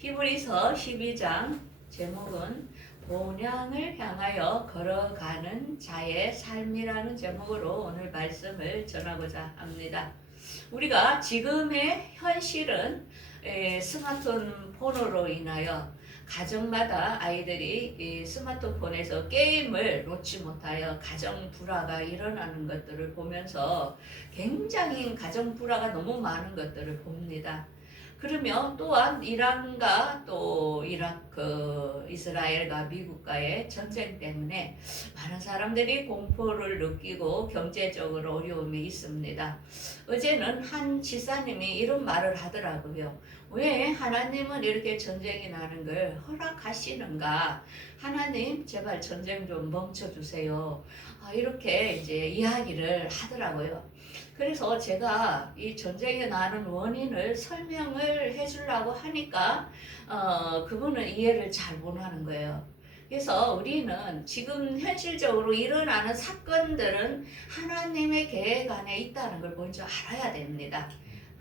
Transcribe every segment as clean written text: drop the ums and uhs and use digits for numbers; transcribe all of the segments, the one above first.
히브리서 12장 제목은 본향을 향하여 걸어가는 자의 삶이라는 제목으로 오늘 말씀을 전하고자 합니다. 우리가 지금의 현실은 스마트폰으로 인하여 가정마다 아이들이 이 스마트폰에서 게임을 놓지 못하여 가정 불화가 일어나는 것들을 보면서 굉장히 가정 불화가 너무 많은 것들을 봅니다. 그러면 또한 이란과 또 이라크, 이스라엘과 미국과의 전쟁 때문에 많은 사람들이 공포를 느끼고 경제적으로 어려움이 있습니다. 어제는 한 지사님이 이런 말을 하더라고요. 왜 하나님은 이렇게 전쟁이 나는 걸 허락하시는가? 하나님 제발 전쟁 좀 멈춰주세요. 이렇게 이제 이야기를 하더라고요. 그래서 제가 이 전쟁이 나는 원인을 설명을 해주려고 하니까 그분은 이해를 잘 못하는 거예요. 그래서 우리는 지금 현실적으로 일어나는 사건들은 하나님의 계획 안에 있다는 걸 먼저 알아야 됩니다.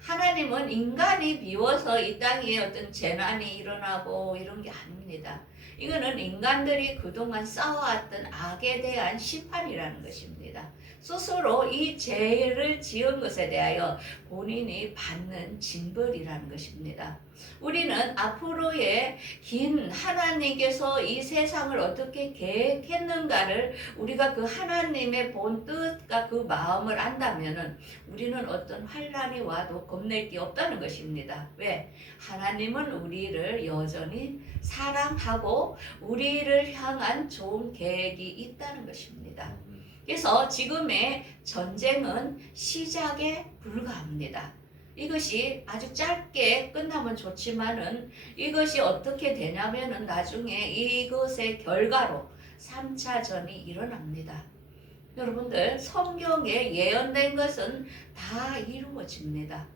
하나님은 인간이 비워서 이 땅에 어떤 재난이 일어나고 이런 게 아닙니다. 이거는 인간들이 그동안 쌓아왔던 악에 대한 심판이라는 것입니다. 스스로 이 죄를 지은 것에 대하여 본인이 받는 징벌이라는 것입니다. 우리는 앞으로의 긴 하나님께서 이 세상을 어떻게 계획했는가를 우리가 그 하나님의 본 뜻과 그 마음을 안다면은 우리는 어떤 환란이 와도 겁낼 게 없다는 것입니다. 왜? 하나님은 우리를 여전히 사랑하고 우리를 향한 좋은 계획이 있다는 것입니다. 그래서 지금의 전쟁은 시작에 불과합니다. 이것이 아주 짧게 끝나면 좋지만은 이것이 어떻게 되냐면은 나중에 이것의 결과로 3차전이 일어납니다. 여러분들 성경에 예언된 것은 다 이루어집니다.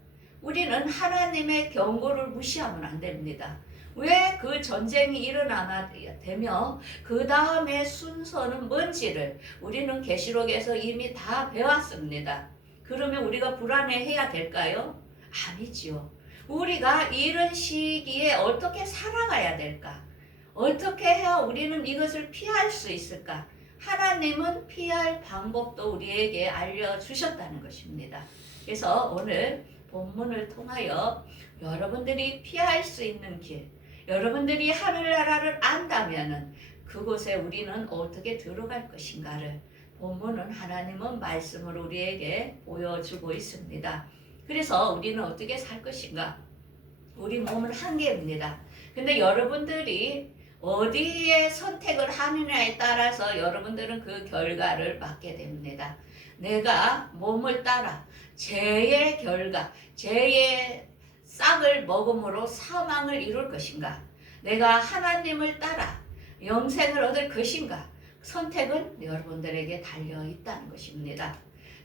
우리는 하나님의 경고를 무시하면 안 됩니다. 왜 그 전쟁이 일어나게 되며 그 다음에 순서는 뭔지를 우리는 계시록에서 이미 다 배웠습니다. 그러면 우리가 불안해해야 될까요? 아니지요. 우리가 이런 시기에 어떻게 살아가야 될까? 어떻게 해야 우리는 이것을 피할 수 있을까? 하나님은 피할 방법도 우리에게 알려주셨다는 것입니다. 그래서 오늘 본문을 통하여 여러분들이 피할 수 있는 길, 여러분들이 하늘나라를 안다면은 그곳에 우리는 어떻게 들어갈 것인가를 본문은 하나님은 말씀으로 우리에게 보여주고 있습니다. 그래서 우리는 어떻게 살 것인가? 우리 몸은 한 개입니다. 근데 여러분들이 어디에 선택을 하느냐에 따라서 여러분들은 그 결과를 맞게 됩니다. 내가 몸을 따라 죄의 결과, 죄의 싹을 먹음으로 사망을 이룰 것인가? 내가 하나님을 따라 영생을 얻을 것인가? 선택은 여러분들에게 달려 있다는 것입니다.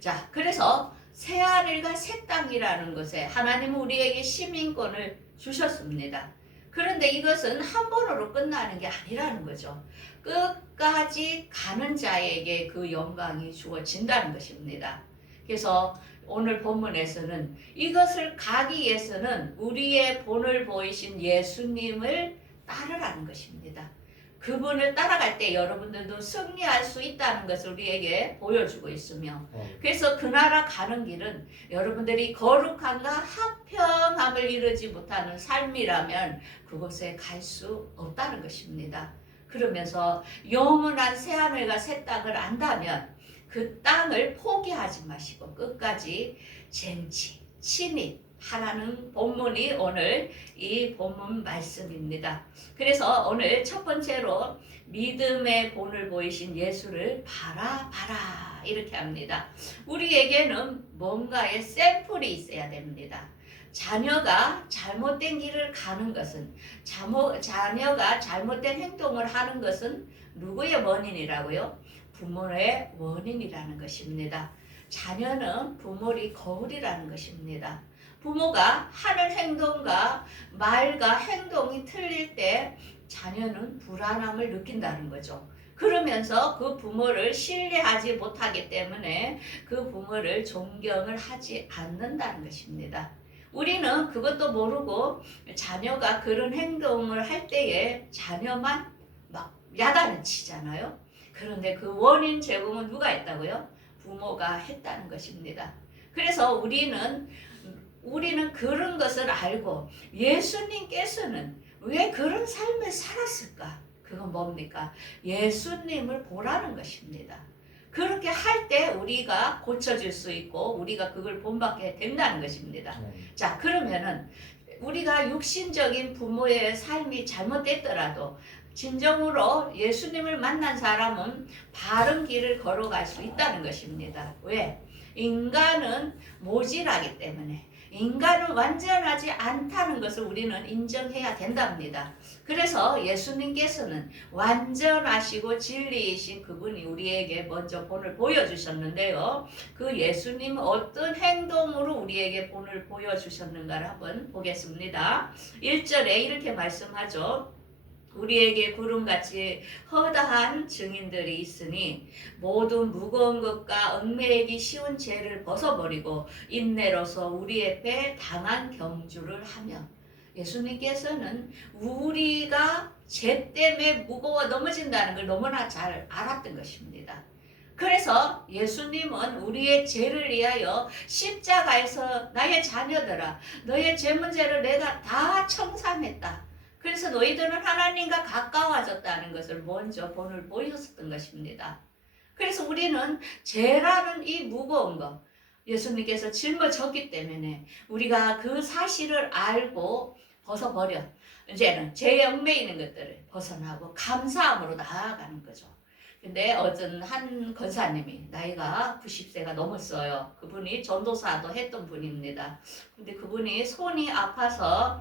자, 그래서 새하늘과 새 땅이라는 것에 하나님은 우리에게 시민권을 주셨습니다. 그런데 이것은 한 번으로 끝나는 게 아니라는 거죠. 끝까지 가는 자에게 그 영광이 주어진다는 것입니다. 그래서 오늘 본문에서는 이것을 가기 위해서는 우리의 본을 보이신 예수님을 따르라는 것입니다. 그분을 따라갈 때 여러분들도 승리할 수 있다는 것을 우리에게 보여주고 있으며 그래서 그 나라 가는 길은 여러분들이 거룩함과 화평함을 이루지 못하는 삶이라면 그곳에 갈 수 없다는 것입니다. 그러면서 영원한 새하늘과 새 땅을 안다면 그 땅을 포기하지 마시고 끝까지 쟁취, 침입하라는 본문이 오늘 이 본문 말씀입니다. 그래서 오늘 첫 번째로 믿음의 본을 보이신 예수를 바라봐라 이렇게 합니다. 우리에게는 뭔가의 샘플이 있어야 됩니다. 자녀가 잘못된 길을 가는 것은 자녀가 잘못된 행동을 하는 것은 누구의 원인이라고요? 부모의 원인이라는 것입니다. 자녀는 부모의 거울이라는 것입니다. 부모가 하는 행동과 말과 행동이 틀릴 때 자녀는 불안함을 느낀다는 거죠. 그러면서 그 부모를 신뢰하지 못하기 때문에 그 부모를 존경을 하지 않는다는 것입니다. 우리는 그것도 모르고 자녀가 그런 행동을 할 때에 자녀만 막 야단을 치잖아요. 그런데 그 원인 제공은 누가 했다고요? 부모가 했다는 것입니다. 그래서 우리는 그런 것을 알고 예수님께서는 왜 그런 삶을 살았을까? 그건 뭡니까? 예수님을 보라는 것입니다. 그렇게 할 때 우리가 고쳐질 수 있고 우리가 그걸 본받게 된다는 것입니다. 자, 그러면은 우리가 육신적인 부모의 삶이 잘못됐더라도 진정으로 예수님을 만난 사람은 바른 길을 걸어갈 수 있다는 것입니다. 왜? 인간은 모질하기 때문에, 인간은 완전하지 않다는 것을 우리는 인정해야 된답니다. 그래서 예수님께서는 완전하시고 진리이신 그분이 우리에게 먼저 본을 보여주셨는데요. 그 예수님은 어떤 행동으로 우리에게 본을 보여주셨는가를 한번 보겠습니다. 1절에 이렇게 말씀하죠. 우리에게 구름같이 허다한 증인들이 있으니 모든 무거운 것과 얽매이기 쉬운 죄를 벗어버리고 인내로서 우리의 배 당한 경주를 하며, 예수님께서는 우리가 죄 때문에 무거워 넘어진다는 걸 너무나 잘 알았던 것입니다. 그래서 예수님은 우리의 죄를 위하여 십자가에서 나의 자녀들아, 너의 죄 문제를 내가 다 청산했다. 그래서 너희들은 하나님과 가까워졌다는 것을 먼저 본을 보였었던 것입니다. 그래서 우리는 죄라는 이 무거운 것, 예수님께서 짊어졌기 때문에 우리가 그 사실을 알고 벗어버려 이제는 죄에 얽매이는 것들을 벗어나고 감사함으로 나아가는 거죠. 근데 어떤 한 권사님이 나이가 90세가 넘었어요. 그분이 전도사도 했던 분입니다. 근데 그분이 손이 아파서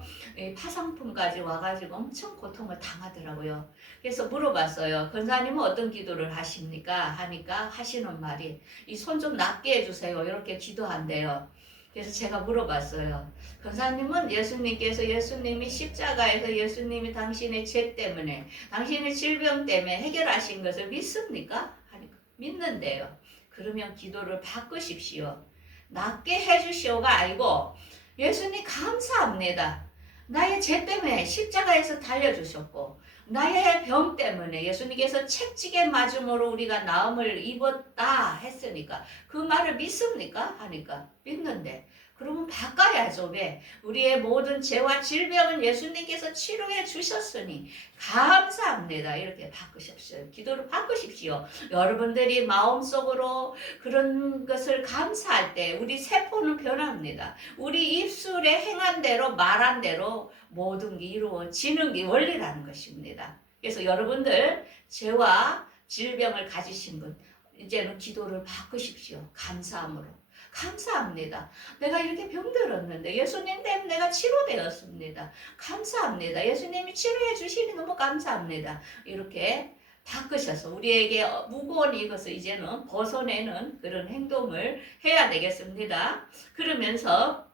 파상풍까지 와가지고 엄청 고통을 당하더라고요. 그래서 물어봤어요. 권사님은 어떤 기도를 하십니까? 하니까 하시는 말이 이 손 좀 낫게 해주세요. 이렇게 기도한대요. 그래서 제가 물어봤어요. 권사님은 예수님이 십자가에서 예수님이 당신의 죄 때문에, 당신의 질병 때문에 해결하신 것을 믿습니까? 하니까 믿는데요. 그러면 기도를 바꾸십시오. 낫게 해주시오가 아니고 예수님 감사합니다. 나의 죄 때문에 십자가에서 달려주셨고 나의 병 때문에 예수님께서 채찍에 맞음으로 우리가 나음을 입었다 했으니까 그 말을 믿습니까? 하니까 믿는데 그러면 바꿔야죠. 왜? 우리의 모든 죄와 질병은 예수님께서 치료해 주셨으니 감사합니다. 이렇게 바꾸십시오. 기도를 바꾸십시오. 여러분들이 마음속으로 그런 것을 감사할 때 우리 세포는 변합니다. 우리 입술에 행한 대로 말한 대로 모든 게 이루어지는 게 원리라는 것입니다. 그래서 여러분들 죄와 질병을 가지신 분 이제는 기도를 바꾸십시오. 감사함으로. 감사합니다. 내가 이렇게 병들었는데 예수님 때문에 내가 치료되었습니다. 감사합니다. 예수님이 치료해 주시니 너무 감사합니다. 이렇게 바꾸셔서 우리에게 무거운 이것을 이제는 벗어내는 그런 행동을 해야 되겠습니다. 그러면서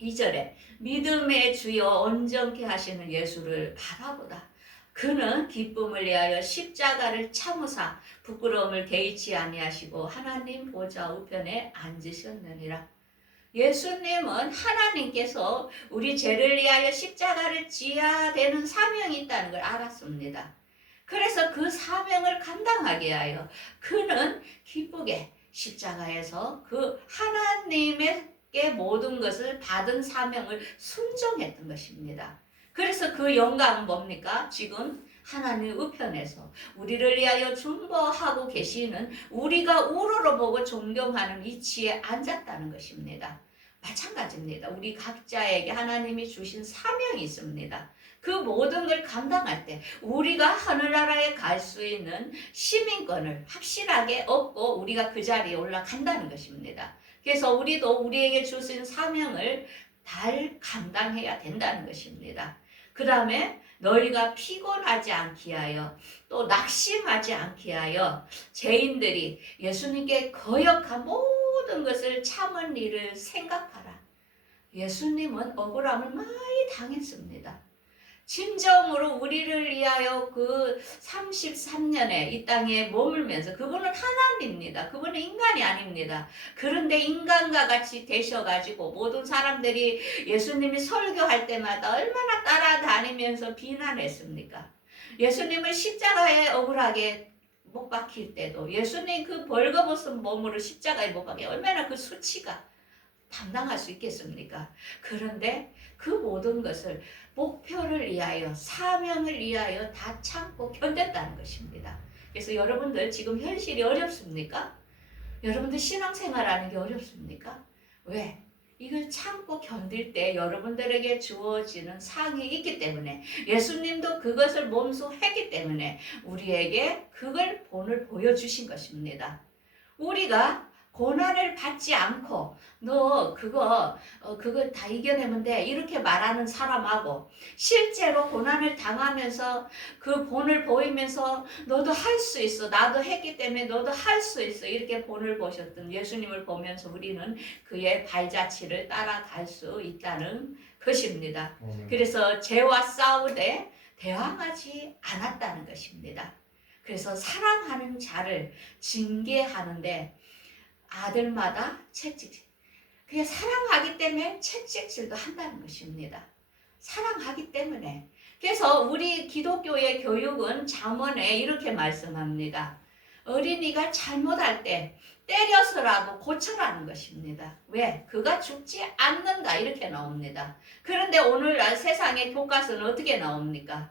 2절에 믿음의 주여 온전케 하시는 예수를 바라보다. 그는 기쁨을 위하여 십자가를 참으사 부끄러움을 개의치 아니하시고 하나님 보좌 우편에 앉으셨느니라. 예수님은 하나님께서 우리 죄를 위하여 십자가를 지어야 되는 사명이 있다는 걸 알았습니다. 그래서 그 사명을 감당하게 하여 그는 기쁘게 십자가에서 그 하나님의 모든 것을 받은 사명을 순종했던 것입니다. 그래서 그 영광은 뭡니까? 지금 하나님 우편에서 우리를 위하여 중보하고 계시는 우리가 우러러보고 존경하는 위치에 앉았다는 것입니다. 마찬가지입니다. 우리 각자에게 하나님이 주신 사명이 있습니다. 그 모든 걸 감당할 때 우리가 하늘나라에 갈 수 있는 시민권을 확실하게 얻고 우리가 그 자리에 올라간다는 것입니다. 그래서 우리도 우리에게 주신 사명을 잘 감당해야 된다는 것입니다. 그 다음에 너희가 피곤하지 않게 하여 또 낙심하지 않게 하여 죄인들이 예수님께 거역한 모든 것을 참은 일을 생각하라. 예수님은 억울함을 많이 당했습니다. 진정으로 우리를 위하여 그 33년에 이 땅에 머물면서 그분은 하나님입니다. 그분은 인간이 아닙니다. 그런데 인간과 같이 되셔가지고 모든 사람들이 예수님이 설교할 때마다 얼마나 따라다니면서 비난했습니까? 예수님을 십자가에 억울하게 못 박힐 때도 예수님 그 벌거벗은 몸으로 십자가에 못 박혀 얼마나 그 수치가 감당할 수 있겠습니까? 그런데 그 모든 것을 목표를 위하여 사명을 위하여 다 참고 견뎠다는 것입니다. 그래서 여러분들 지금 현실이 어렵습니까? 여러분들 신앙생활하는 게 어렵습니까? 왜? 이걸 참고 견딜 때 여러분들에게 주어지는 상이 있기 때문에 예수님도 그것을 몸소 했기 때문에 우리에게 그걸 본을 보여주신 것입니다. 우리가 고난을 받지 않고 너 그거 다 이겨내면 돼 이렇게 말하는 사람하고 실제로 고난을 당하면서 그 본을 보이면서 너도 할 수 있어 나도 했기 때문에 너도 할 수 있어 이렇게 본을 보셨던 예수님을 보면서 우리는 그의 발자취를 따라갈 수 있다는 것입니다. 그래서 죄와 싸우되 대항하지 않았다는 것입니다. 그래서 사랑하는 자를 징계하는데 아들마다 채찍질. 그게 사랑하기 때문에 채찍질도 한다는 것입니다. 사랑하기 때문에. 그래서 우리 기독교의 교육은 잠언에 이렇게 말씀합니다. 어린이가 잘못할 때 때려서라도 고쳐라는 것입니다. 왜? 그가 죽지 않는다 이렇게 나옵니다. 그런데 오늘날 세상의 교과서는 어떻게 나옵니까?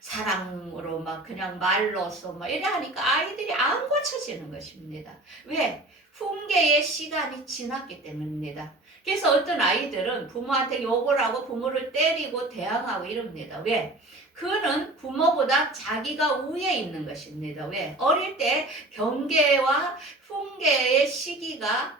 사랑으로 막 그냥 말로써 막 이래 하니까 아이들이 안 고쳐지는 것입니다. 왜? 훈계의 시간이 지났기 때문입니다. 그래서 어떤 아이들은 부모한테 욕을 하고 부모를 때리고 대항하고 이럽니다. 왜? 그는 부모보다 자기가 우위에 있는 것입니다. 왜? 어릴 때 경계와 훈계의 시기가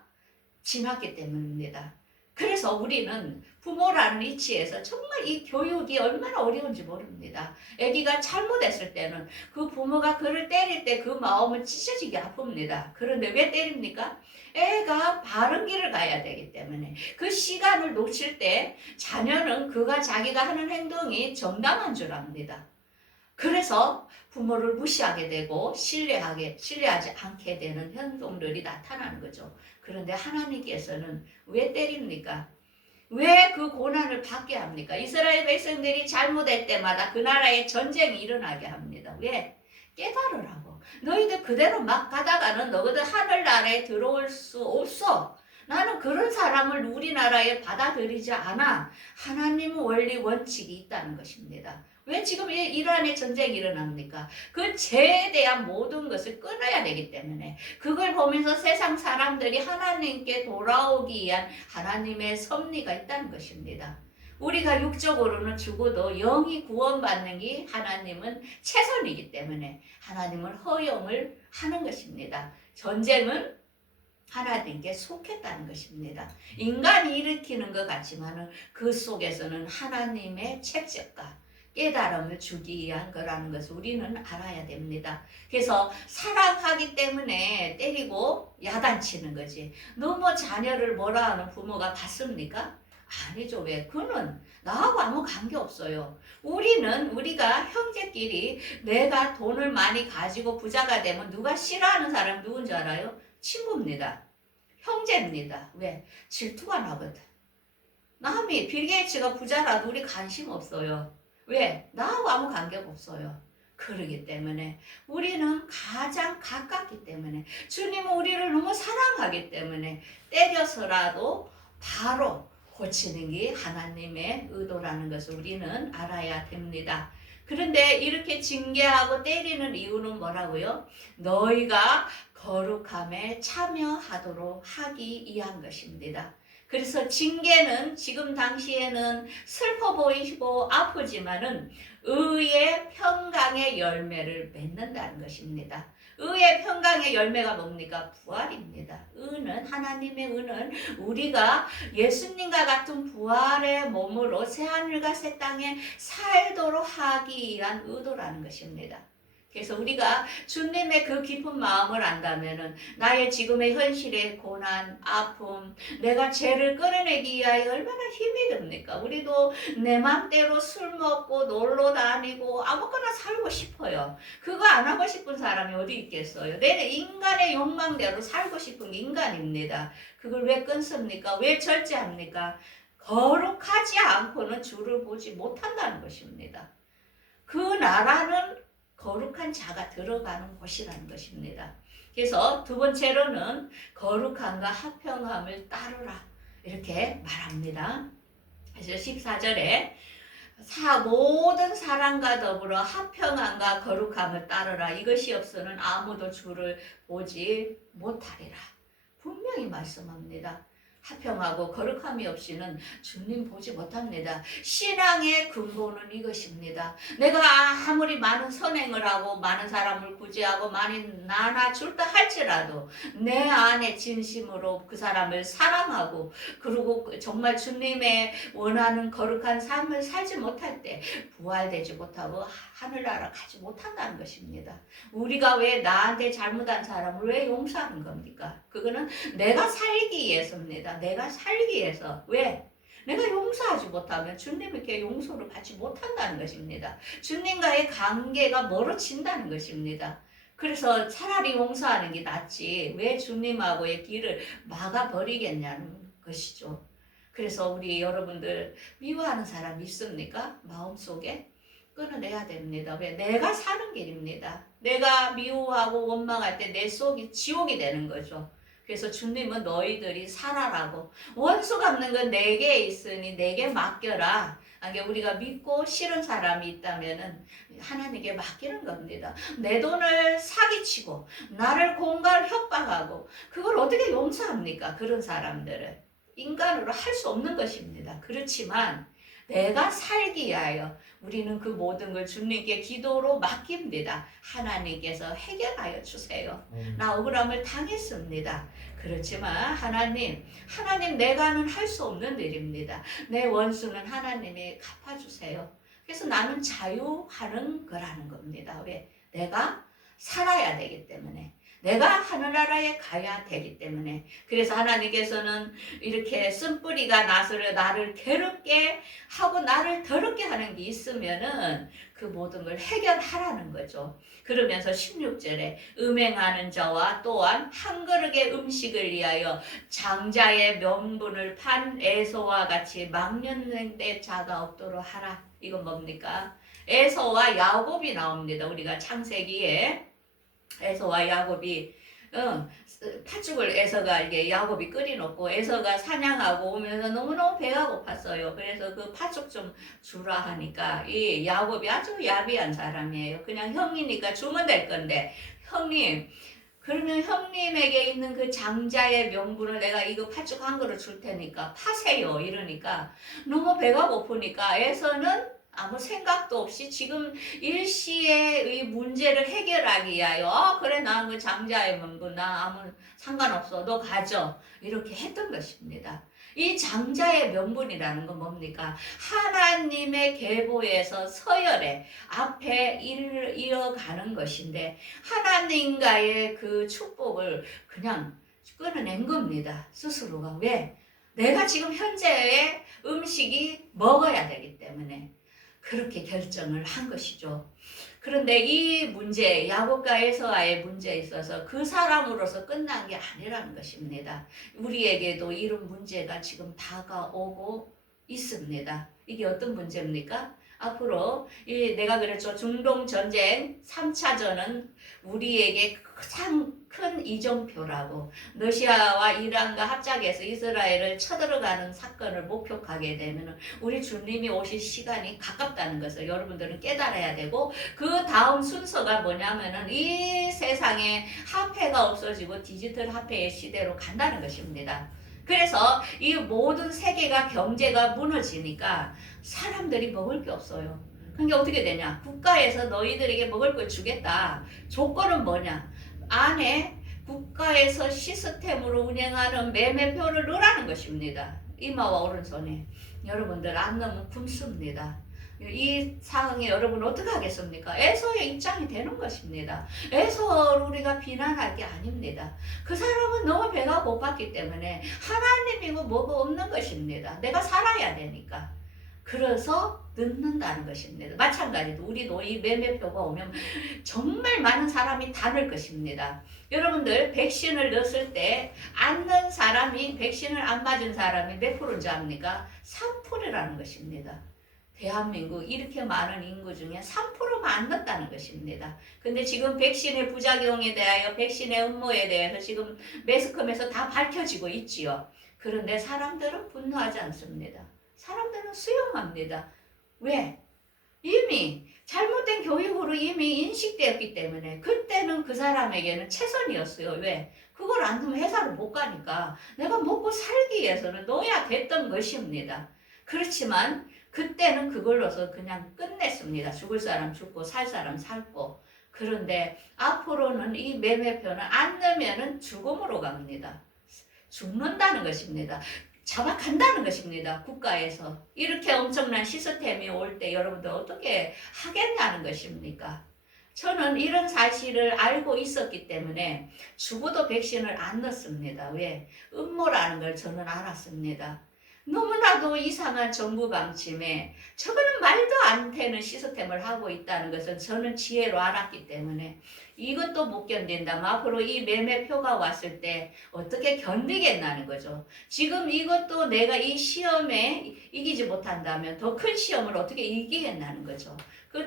지났기 때문입니다. 그래서 우리는 부모라는 위치에서 정말 이 교육이 얼마나 어려운지 모릅니다. 아기가 잘못했을 때는 그 부모가 그를 때릴 때 그 마음은 찢어지게 아픕니다. 그런데 왜 때립니까? 애가 바른 길을 가야 되기 때문에 그 시간을 놓칠 때 자녀는 그가 자기가 하는 행동이 정당한 줄 압니다. 그래서 부모를 무시하게 되고 신뢰하지 않게 되는 행동들이 나타나는 거죠. 그런데 하나님께서는 왜 때립니까? 왜 그 고난을 받게 합니까? 이스라엘 백성들이 잘못할 때마다 그 나라에 전쟁이 일어나게 합니다. 왜? 깨달으라고. 너희들 그대로 막 가다가는 너희들 하늘나라에 들어올 수 없어. 나는 그런 사람을 우리나라에 받아들이지 않아. 하나님은 원리 원칙이 있다는 것입니다. 왜 지금 이란에 전쟁이 일어납니까? 그 죄에 대한 모든 것을 끊어야 되기 때문에 그걸 보면서 세상 사람들이 하나님께 돌아오기 위한 하나님의 섭리가 있다는 것입니다. 우리가 육적으로는 죽어도 영이 구원받는 게 하나님은 최선이기 때문에 하나님은 허용을 하는 것입니다. 전쟁은 하나님께 속했다는 것입니다. 인간이 일으키는 것 같지만 그 속에서는 하나님의 책정과 깨달음을 주기 위한 거라는 것을 우리는 알아야 됩니다. 그래서 사랑하기 때문에 때리고 야단치는 거지. 너무 자녀를 뭐라 하는 부모가 봤습니까? 아니죠. 왜? 그는 나하고 아무 관계없어요. 우리가 형제끼리 내가 돈을 많이 가지고 부자가 되면 누가 싫어하는 사람 누군지 알아요? 친구입니다. 형제입니다. 왜? 질투가 나거든. 남이 빌 게이츠가 부자라도 우리 관심 없어요. 왜? 나하고 아무 관계가 없어요. 그러기 때문에 우리는 가장 가깝기 때문에 주님은 우리를 너무 사랑하기 때문에 때려서라도 바로 고치는 게 하나님의 의도라는 것을 우리는 알아야 됩니다. 그런데 이렇게 징계하고 때리는 이유는 뭐라고요? 너희가 거룩함에 참여하도록 하기 위한 것입니다. 그래서 징계는 지금 당시에는 슬퍼 보이고 아프지만은 의의 평강의 열매를 맺는다는 것입니다. 의의 평강의 열매가 뭡니까? 부활입니다. 의는 하나님의 의는 우리가 예수님과 같은 부활의 몸으로 새하늘과 새 땅에 살도록 하기 위한 의도라는 것입니다. 그래서 우리가 주님의 그 깊은 마음을 안다면은 나의 지금의 현실의 고난, 아픔, 내가 죄를 끊어내기 위하여 얼마나 힘이 듭니까? 우리도 내 맘대로 술 먹고 놀러 다니고 아무거나 살고 싶어요. 그거 안 하고 싶은 사람이 어디 있겠어요? 내 인간의 욕망대로 살고 싶은 게 인간입니다. 그걸 왜 끊습니까? 왜 절제합니까? 거룩하지 않고는 주를 보지 못한다는 것입니다. 그 나라는 거룩한 자가 들어가는 곳이라는 것입니다. 그래서 두 번째로는 거룩함과 화평함을 따르라 이렇게 말합니다. 그래서 14절에 모든 사랑과 더불어 화평함과 거룩함을 따르라. 이것이 없으면 아무도 주를 보지 못하리라. 분명히 말씀합니다. 화평하고 거룩함이 없이는 주님 보지 못합니다. 신앙의 근본은 이것입니다. 내가 아무리 많은 선행을 하고 많은 사람을 구제하고 많이 나눠줄다 할지라도 내 안에 진심으로 그 사람을 사랑하고 그리고 정말 주님의 원하는 거룩한 삶을 살지 못할 때 부활되지 못하고 하늘나라 가지 못한다는 것입니다. 우리가 왜 나한테 잘못한 사람을 왜 용서하는 겁니까? 그거는 내가 살기 위해서입니다. 내가 살기 위해서. 왜? 내가 용서하지 못하면 주님께 용서를 받지 못한다는 것입니다. 주님과의 관계가 멀어진다는 것입니다. 그래서 차라리 용서하는 게 낫지 왜 주님하고의 길을 막아버리겠냐는 것이죠. 그래서 우리 여러분들 미워하는 사람 있습니까? 마음속에? 끊어내야 됩니다. 왜? 내가 사는 길입니다. 내가 미워하고 원망할 때 내 속이 지옥이 되는 거죠. 그래서 주님은 너희들이 살아라고 원수 갚는 건 내게 있으니 내게 맡겨라. 우리가 믿고 싫은 사람이 있다면은 하나님께 맡기는 겁니다. 내 돈을 사기치고 나를 공갈 협박하고 그걸 어떻게 용서합니까? 그런 사람들을 인간으로 할 수 없는 것입니다. 그렇지만 내가 살기 위하여 우리는 그 모든 걸 주님께 기도로 맡깁니다. 하나님께서 해결하여 주세요. 나 억울함을 당했습니다. 그렇지만 하나님 내가는 할 수 없는 일입니다. 내 원수는 하나님이 갚아주세요. 그래서 나는 자유하는 거라는 겁니다. 왜? 내가 살아야 되기 때문에. 내가 하늘나라에 가야 되기 때문에. 그래서 하나님께서는 이렇게 쓴뿌리가 나를 괴롭게 하고 나를 더럽게 하는 게 있으면은 그 모든 걸 해결하라는 거죠. 그러면서 16절에 음행하는 자와 또한 한 그릇의 음식을 위하여 장자의 명분을 판 에서와 같이 망령된 자가 없도록 하라. 이건 뭡니까? 에서와 야곱이 나옵니다. 우리가 창세기에 에서와 야곱이 팥죽을 에서가 이게 야곱이 끓여놓고 에서가 사냥하고 오면서 너무너무 배가 고팠어요. 그래서 그 팥죽 좀 주라 하니까 이 야곱이 아주 야비한 사람이에요. 그냥 형이니까 주면 될 건데 형님 그러면 형님에게 있는 그 장자의 명분을 내가 이거 팥죽 한 그릇 줄 테니까 파세요 이러니까 너무 배가 고프니까 에서는 아무 생각도 없이 지금 일시의 이 문제를 해결하기 위하여 그래 나 그 장자의 명분 나 아무 상관없어 너 가져 이렇게 했던 것입니다. 이 장자의 명분이라는 건 뭡니까? 하나님의 계보에서 서열에 앞에 이어가는 것인데 하나님과의 그 축복을 그냥 끊어낸 겁니다. 스스로가. 왜? 내가 지금 현재의 음식이 먹어야 되기 때문에 그렇게 결정을 한 것이죠. 그런데 이 문제, 야곱과 에서와의 문제에 있어서 그 사람으로서 끝난 게 아니라는 것입니다. 우리에게도 이런 문제가 지금 다가오고 있습니다. 이게 어떤 문제입니까? 앞으로 내가 그랬죠. 중동 전쟁 3차전은 우리에게 가장 큰 이정표라고 러시아와 이란과 합작해서 이스라엘을 쳐들어가는 사건을 목격하게 되면 우리 주님이 오실 시간이 가깝다는 것을 여러분들은 깨달아야 되고 그 다음 순서가 뭐냐면은 이 세상에 화폐가 없어지고 디지털 화폐의 시대로 간다는 것입니다. 그래서 이 모든 세계가 경제가 무너지니까 사람들이 먹을 게 없어요. 그러니까 어떻게 되냐? 국가에서 너희들에게 먹을 걸 주겠다. 조건은 뭐냐? 안에 국가에서 시스템으로 운영하는 매매표를 넣으라는 것입니다. 이마와 오른손에. 여러분들 안 넣으면 굶습니다. 이 상황에 여러분 어떻게 하겠습니까? 에서의 입장이 되는 것입니다. 에서를 우리가 비난할 게 아닙니다. 그 사람은 너무 배가 고팠기 때문에 하나님이고 뭐고 없는 것입니다. 내가 살아야 되니까. 그래서 늦는다는 것입니다. 마찬가지로 우리도 이 매매표가 오면 정말 많은 사람이 다 넣을 것입니다. 여러분들 백신을 넣었을 때 안 넣은 사람이, 백신을 안 맞은 사람이 몇 프로인지 압니까? 3%라는 것입니다. 대한민국 이렇게 많은 인구 중에 3%만 안 넣었다는 것입니다. 근데 지금 백신의 부작용에 대하여, 백신의 음모에 대해서 지금 매스컴에서 다 밝혀지고 있지요. 그런데 사람들은 분노하지 않습니다. 사람들은 수용합니다. 왜? 이미 잘못된 교육으로 이미 인식되었기 때문에 그때는 그 사람에게는 최선이었어요. 왜? 그걸 안 넣으면 회사를 못 가니까 내가 먹고 살기 위해서는 넣어야 됐던 것입니다. 그렇지만 그때는 그걸로서 그냥 끝냈습니다. 죽을 사람 죽고 살 사람 살고. 그런데 앞으로는 이 매매표는 안 넣으면 죽음으로 갑니다. 죽는다는 것입니다. 잡아간다는 것입니다. 국가에서. 이렇게 엄청난 시스템이 올 때 여러분들 어떻게 하겠냐는 것입니까? 저는 이런 사실을 알고 있었기 때문에 죽어도 백신을 안 넣습니다. 왜? 음모라는 걸 저는 알았습니다. 너무나도 이상한 정부 방침에 저거는 말도 안 되는 시스템을 하고 있다는 것은 저는 지혜로 알았기 때문에 이것도 못 견딘다면 앞으로 이 매매표가 왔을 때 어떻게 견디겠다는 거죠. 지금 이것도 내가 이 시험에 이기지 못한다면 더 큰 시험을 어떻게 이기겠다는 거죠.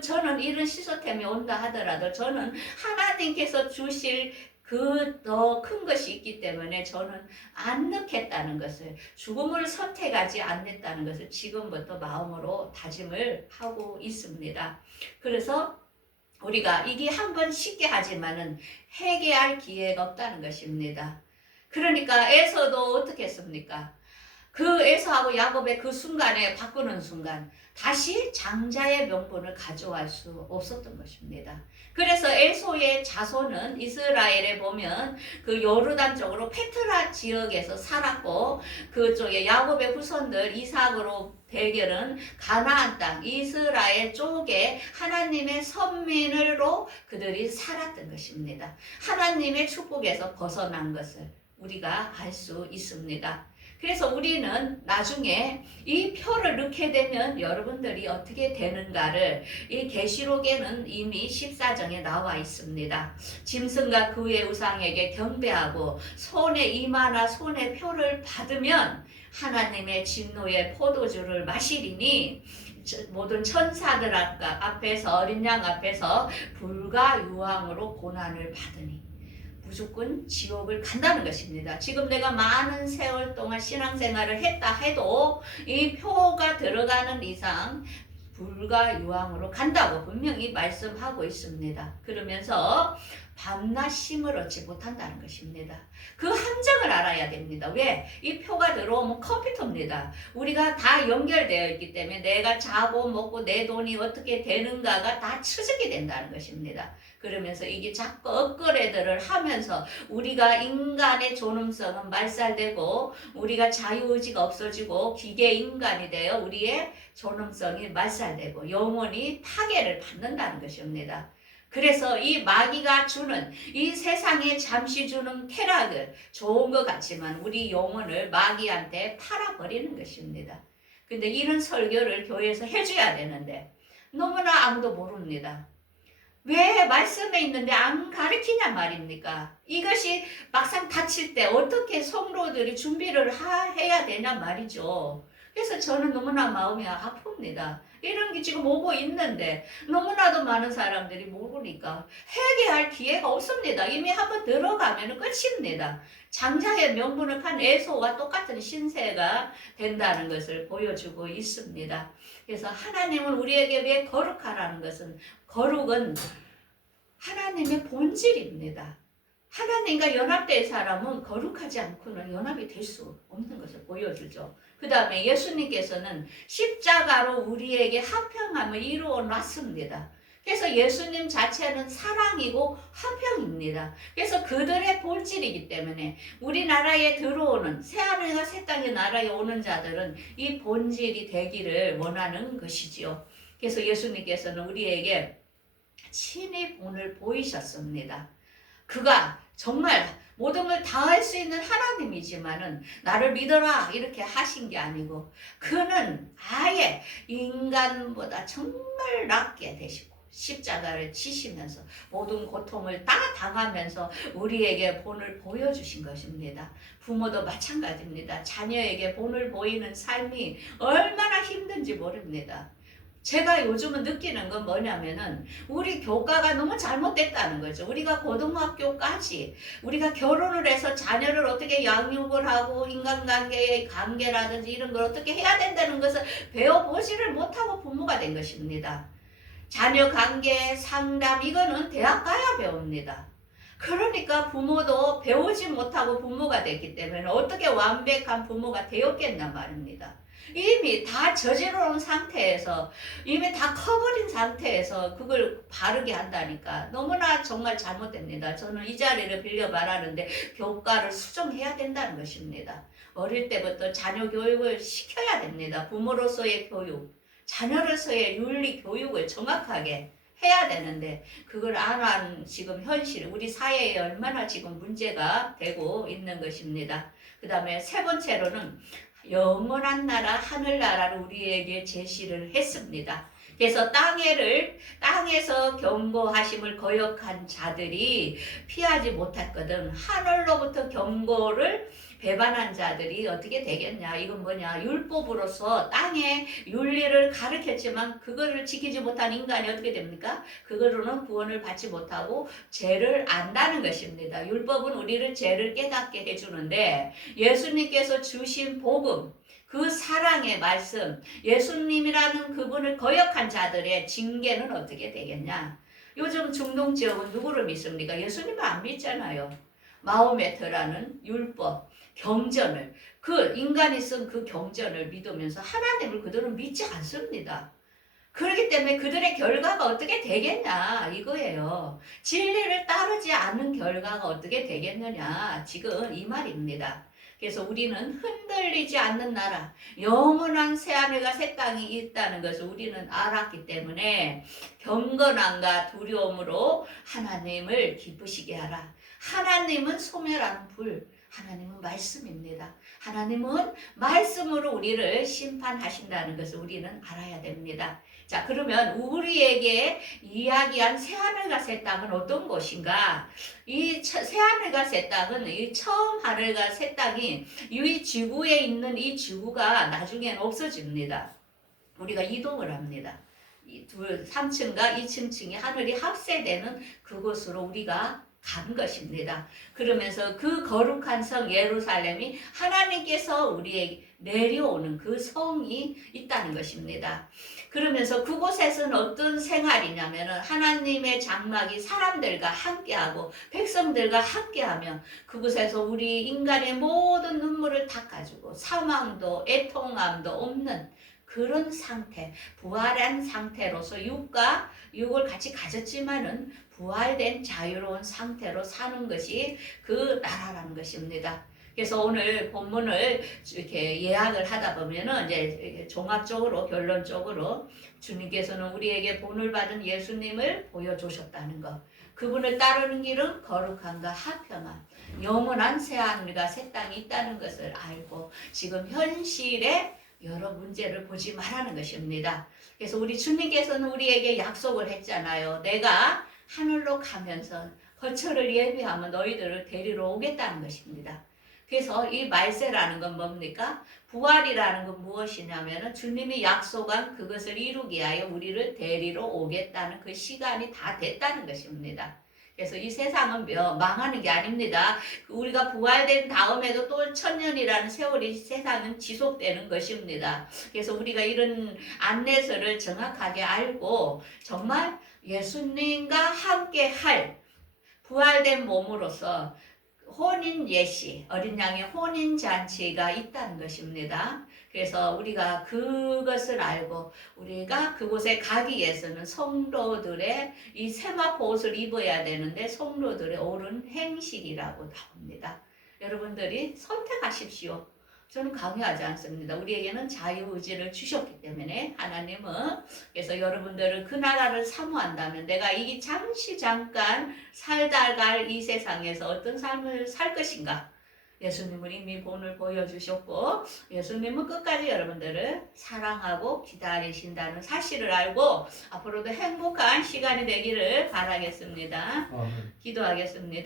저는 이런 시스템이 온다 하더라도 저는 하나님께서 주실 그 더 큰 것이 있기 때문에 저는 안 넣겠다는 것을, 죽음을 선택하지 않겠다는 것을 지금부터 마음으로 다짐을 하고 있습니다. 그래서 우리가 이게 한번 쉽게 하지만은 회개할 기회가 없다는 것입니다. 그러니까 에서도 어떻게 했습니까? 그 에서하고 야곱의 그 순간에 바꾸는 순간 다시 장자의 명분을 가져갈 수 없었던 것입니다. 그래서 에서의 자손은 이스라엘에 보면 그 요르단 쪽으로 페트라 지역에서 살았고, 그쪽에 야곱의 후손들 이삭으로 대결은 가나안 땅 이스라엘 쪽에 하나님의 선민으로 그들이 살았던 것입니다. 하나님의 축복에서 벗어난 것을 우리가 알 수 있습니다. 그래서 우리는 나중에 이 표를 넣게 되면 여러분들이 어떻게 되는가를 이 계시록에는 이미 14장에 나와 있습니다. 짐승과 그의 우상에게 경배하고 손에 이마나 손에 표를 받으면 하나님의 진노의 포도주를 마시리니 모든 천사들 앞에서, 어린 양 앞에서 불과 유황으로 고난을 받으니 무조건 지옥을 간다는 것입니다. 지금 내가 많은 세월 동안 신앙생활을 했다 해도 이 표가 들어가는 이상 불과 유황으로 간다고 분명히 말씀하고 있습니다. 그러면서 밤낮 쉼을 얻지 못한다는 것입니다. 그 함정을 알아야 됩니다. 왜? 이 표가 들어오면 컴퓨터입니다. 우리가 다 연결되어 있기 때문에 내가 자고 먹고 내 돈이 어떻게 되는가가 다 추적이 된다는 것입니다. 그러면서 이게 자꾸 업그레이드를 하면서 우리가 인간의 존엄성은 말살되고 우리가 자유의지가 없어지고 기계 인간이 되어 우리의 존엄성이 말살되고 영원히 파괴를 받는다는 것입니다. 그래서 이 마귀가 주는 이 세상에 잠시 주는 쾌락을 좋은 것 같지만 우리 영혼을 마귀한테 팔아버리는 것입니다. 근데 이런 설교를 교회에서 해줘야 되는데 너무나 아무도 모릅니다. 왜 말씀에 있는데 안 가르치냐 말입니까? 이것이 막상 닥칠 때 어떻게 성도들이 준비를 해야 되냐 말이죠. 그래서 저는 너무나 마음이 아픕니다. 이런 게 지금 오고 있는데 너무나도 많은 사람들이 모르니까 회개할 기회가 없습니다. 이미 한번 들어가면 끝입니다. 장자의 명분을 판 에서와 똑같은 신세가 된다는 것을 보여주고 있습니다. 그래서 하나님은 우리에게 왜 거룩하라는 것은, 거룩은 하나님의 본질입니다. 하나님과 연합된 사람은 거룩하지 않고는 연합이 될 수 없는 것을 보여주죠. 그 다음에 예수님께서는 십자가로 우리에게 화평함을 이루어 놨습니다. 그래서 예수님 자체는 사랑이고 화평입니다. 그래서 그들의 본질이기 때문에 우리나라에 들어오는 새하늘과 새 땅의 나라에 오는 자들은 이 본질이 되기를 원하는 것이지요. 그래서 예수님께서는 우리에게 친히 본을 보이셨습니다. 그가 정말 모든 걸 다 할 수 있는 하나님이지만은 나를 믿어라 이렇게 하신 게 아니고 그는 아예 인간보다 정말 낮게 되시고 십자가를 지시면서 모든 고통을 다 당하면서 우리에게 본을 보여주신 것입니다. 부모도 마찬가지입니다. 자녀에게 본을 보이는 삶이 얼마나 힘든지 모릅니다. 제가 요즘은 느끼는 건 뭐냐면은 우리 교과가 너무 잘못됐다는 거죠. 우리가 고등학교까지 우리가 결혼을 해서 자녀를 어떻게 양육을 하고 인간관계의 관계라든지 이런 걸 어떻게 해야 된다는 것을 배워보지를 못하고 부모가 된 것입니다. 자녀 관계 상담 이거는 대학 가야 배웁니다. 그러니까 부모도 배우지 못하고 부모가 됐기 때문에 어떻게 완벽한 부모가 되었겠나 말입니다. 이미 다 저지러 온 상태에서 이미 다 커버린 상태에서 그걸 바르게 한다니까 너무나 정말 잘못됩니다. 저는 이 자리를 빌려 말하는데 교과를 수정해야 된다는 것입니다. 어릴 때부터 자녀 교육을 시켜야 됩니다. 부모로서의 교육, 자녀로서의 윤리 교육을 정확하게 해야 되는데 그걸 안 한 지금 현실 우리 사회에 얼마나 지금 문제가 되고 있는 것입니다. 그 다음에 세 번째로는 영원한 나라 하늘나라를 우리에게 제시를 했습니다. 그래서 땅에서 경고하심을 거역한 자들이 피하지 못했거든. 하늘로부터 경고를 배반한 자들이 어떻게 되겠냐. 이건 뭐냐. 율법으로서 땅의 윤리를 가르쳤지만 그거를 지키지 못한 인간이 어떻게 됩니까? 그거로는 구원을 받지 못하고 죄를 안다는 것입니다. 율법은 우리를 죄를 깨닫게 해주는데 예수님께서 주신 복음, 그 사랑의 말씀, 예수님이라는 그분을 거역한 자들의 징계는 어떻게 되겠냐? 요즘 중동 지역은 누구를 믿습니까? 예수님을 안 믿잖아요. 마호메트라는 율법, 경전을 그 인간이 쓴 그 경전을 믿으면서 하나님을 그들은 믿지 않습니다. 그렇기 때문에 그들의 결과가 어떻게 되겠냐 이거예요. 진리를 따르지 않는 결과가 어떻게 되겠느냐 지금 이 말입니다. 그래서 우리는 흔들리지 않는 나라, 영원한 새하늘과 새 땅이 있다는 것을 우리는 알았기 때문에 경건함과 두려움으로 하나님을 기쁘시게 하라. 하나님은 소멸하는 불, 하나님은 말씀입니다. 하나님은 말씀으로 우리를 심판하신다는 것을 우리는 알아야 됩니다. 자, 그러면 우리에게 이야기한 새하늘과 새 땅은 어떤 곳인가? 이 새하늘과 새 땅은 이 처음 하늘과 새 땅이 이 지구에 있는 이 지구가 나중엔 없어집니다. 우리가 이동을 합니다. 3층과 2층이 하늘이 합세되는 그곳으로 우리가 간 것입니다. 그러면서 그 거룩한 성 예루살렘이 하나님께서 우리에게 내려오는 그 성이 있다는 것입니다. 그러면서 그곳에서는 어떤 생활이냐면 하나님의 장막이 사람들과 함께하고 백성들과 함께하며 그곳에서 우리 인간의 모든 눈물을 닦아주고 사망도 애통함도 없는 그런 상태, 부활한 상태로서 육을 같이 가졌지만은 부활된 자유로운 상태로 사는 것이 그 나라라는 것입니다. 그래서 오늘 본문을 이렇게 예약을 하다 보면은 이제 종합적으로 결론적으로 주님께서는 우리에게 본을 받은 예수님을 보여주셨다는 것. 그분을 따르는 길은 거룩함과 화평함, 영원한 새하늘과 새 땅이 있다는 것을 알고 지금 현실에 여러 문제를 보지 말라는 것입니다. 그래서 우리 주님께서는 우리에게 약속을 했잖아요. 내가 하늘로 가면서 거처를 예비하면 너희들을 데리러 오겠다는 것입니다. 그래서 이 말세라는 건 뭡니까? 부활이라는 건 무엇이냐면 주님이 약속한 그것을 이루기 위하여 우리를 데리러 오겠다는 그 시간이 다 됐다는 것입니다. 그래서 이 세상은 망하는 게 아닙니다. 우리가 부활된 다음에도 또 1000년이라는 세월이 세상은 지속되는 것입니다. 그래서 우리가 이런 안내서를 정확하게 알고 정말 예수님과 함께 할 부활된 몸으로서 혼인 예시, 어린 양의 혼인 잔치가 있다는 것입니다. 그래서 우리가 그것을 알고 우리가 그곳에 가기 위해서는 성도들의 이 세마포 옷을 입어야 되는데 성도들의 옳은 행실이라고 나옵니다. 여러분들이 선택하십시오. 저는 강요하지 않습니다. 우리에게는 자유의지를 주셨기 때문에 하나님은. 그래서 여러분들은 그 나라를 사모한다면 내가 이 잠시 잠깐 살다 갈 이 세상에서 어떤 삶을 살 것인가. 예수님은 이미 본을 보여주셨고 예수님은 끝까지 여러분들을 사랑하고 기다리신다는 사실을 알고 앞으로도 행복한 시간이 되기를 바라겠습니다. 기도하겠습니다.